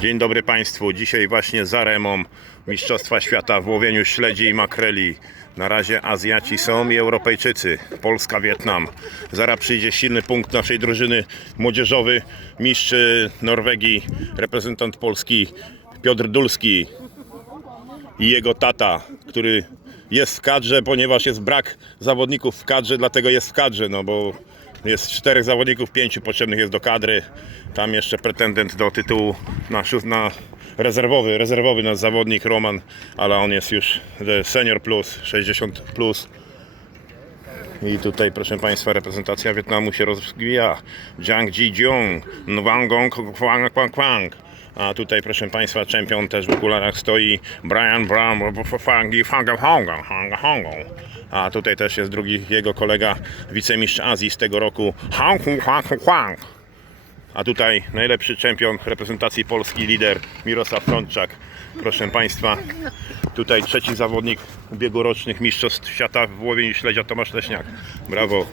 Dzień dobry Państwu. Dzisiaj właśnie za remą Mistrzostwa Świata w łowieniu śledzi i makreli. Na razie Azjaci są i Europejczycy. Polska, Wietnam. Zaraz przyjdzie silny punkt naszej drużyny młodzieżowy. Mistrz y, Norwegii, reprezentant Polski Piotr Dulski i jego tata, który jest w kadrze, ponieważ jest brak zawodników w kadrze, dlatego jest w kadrze, no bo jest czterech zawodników, pięciu potrzebnych jest do kadry. Tam jeszcze pretendent do tytułu na, na rezerwowy, rezerwowy nasz zawodnik Roman, ale on jest już e, senior plus, 60 plus. I tutaj, proszę Państwa, reprezentacja Wietnamu się rozwija. Jiang Ji-jung, Nwangong Kwang Kwang Kwang. A tutaj, proszę Państwa, czempion też w okularach stoi Brian Brown Fangi Fanga Honga Honga Honga. A tutaj też jest drugi jego kolega, wicemistrz Azji z tego roku Hong Kong Hong Kong Kwang. A tutaj najlepszy czempion reprezentacji Polski, lider Mirosław Frączak. Proszę Państwa, tutaj trzeci zawodnik ubiegłorocznych Mistrzostw Świata w łowieniu śledzia Tomasz Leśniak. Brawo.